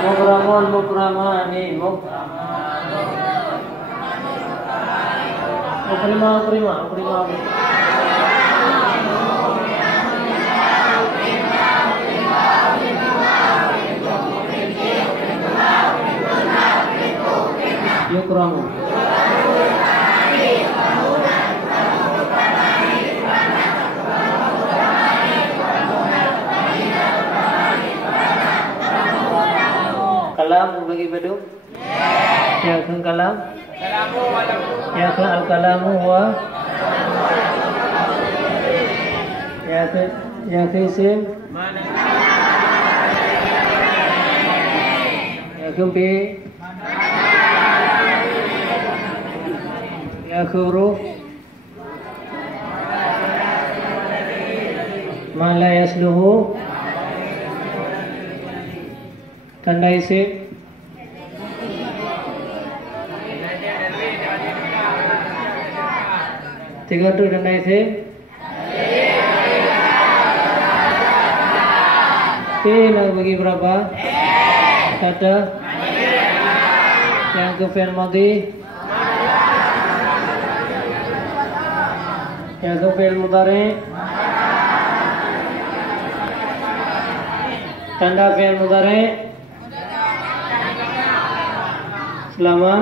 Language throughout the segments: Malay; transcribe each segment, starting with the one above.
Mukramun mukramani Uprima yukramu kalam bagi baduk ya kan kalam ya kan al kalamu wa ya kan isim ya kan bi ya huruf ma la yasluhu tanda isim tiga tu tanda isim Fi'il bagi berapa? Kata yang ke fi'il madhi yang ke fi'il mudhari tanda fi'il mudhari selama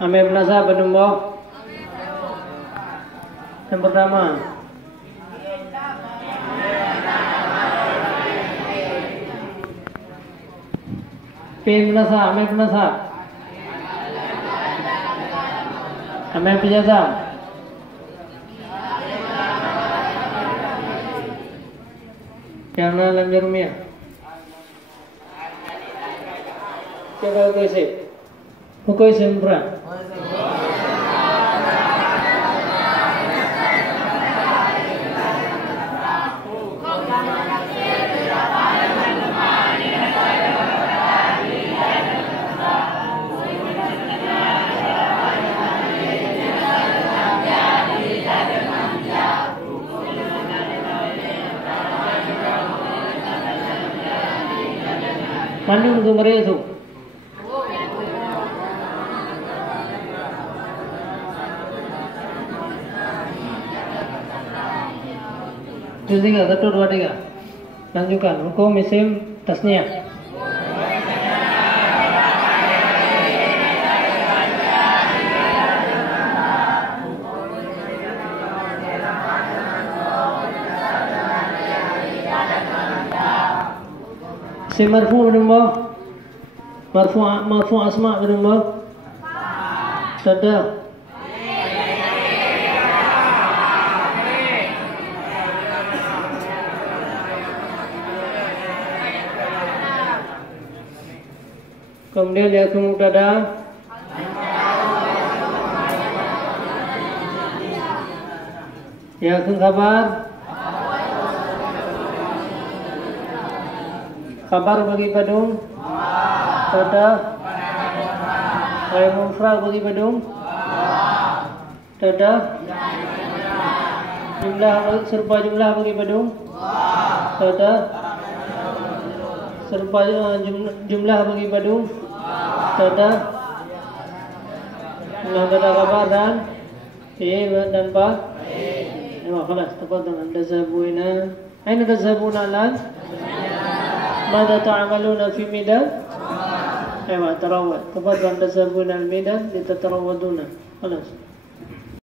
ambil penasa penumbuk yang pertama fi'il penasa ambil penasa ambil penjazam yang dalam jerumia Coba Hukum isim mufrad. Mandi untuk mereka tu. Tiga, satu, dua, tiga. Lanjutkan. Hukum isim tasniyah. Isim marfu bernombor. Marfu asma bernombor. Tada. Kemudian dia ke mubtada. Ya ke khabar. Khabar bagi padung. Tada. Saya mufrad bagi padung. Tada. Jumlah serupa jumlah bagi padung. Tada. Serupa jumlah bagi padung. Tada. Tada khabar dan dan ba. خلاص تفضل تذهبون أين تذهبون الآن؟ ماذا تعملون في ميدان؟ أيوة تروض تفضل تذهبون الميدان لتتروضون خلاص